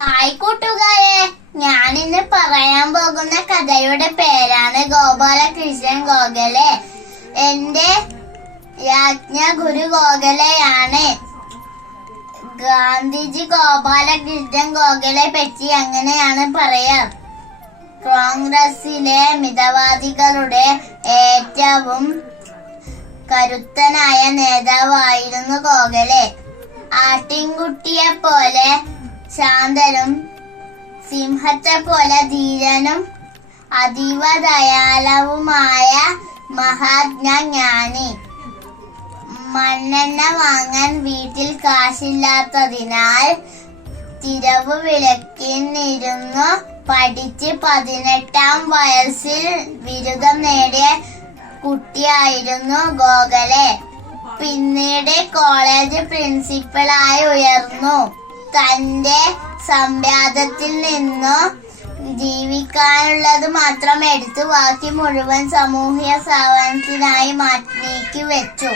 Hi കൂട്ടുകാരെ, ഞാനിന്ന് പറയാൻ പോകുന്ന കഥയുടെ പേരാണ് ഗോപാലകൃഷ്ണൻ ഗോഖലെ. എന്റെ രാജ്ഞ ഗുരു ഗോഖലെയാണ്. ഗാന്ധിജി ഗോപാലകൃഷ്ണൻ ഗോഖലെ പറ്റി അങ്ങനെയാണ് പറയാം. കോൺഗ്രസിലെ മിതവാദികളുടെ ഏറ്റവും കരുത്തനായ നേതാവായിരുന്നു ഗോഖലെ. ആട്ടിൻകുട്ടിയെ പോലെ ശാന്തനും സിംഹത്തെ പോലെ ധീരനും അതീവ ദയാലുവുമായ മഹാജ്ഞാനി. മണ്ണെണ്ണ വാങ്ങാൻ വീട്ടിൽ കാശില്ലാത്തതിനാൽ തിരവു വിളക്കിനിരുന്നു പഠിച്ച് 18-ാം വയസ്സിൽ ബിരുദം നേടിയ കുട്ടിയായിരുന്നു ഗോഖലെ. പിന്നീട് കോളേജ് പ്രിൻസിപ്പലായി ഉയർന്നു. തന്റെ സമ്പാദ്യത്തിൽ നിന്നു ജീവിക്കാനുള്ളത് മാത്രം എടുത്തു ബാക്കി മുഴുവൻ സാമൂഹ്യ സേവനത്തിനായി നീക്കി വെച്ചു.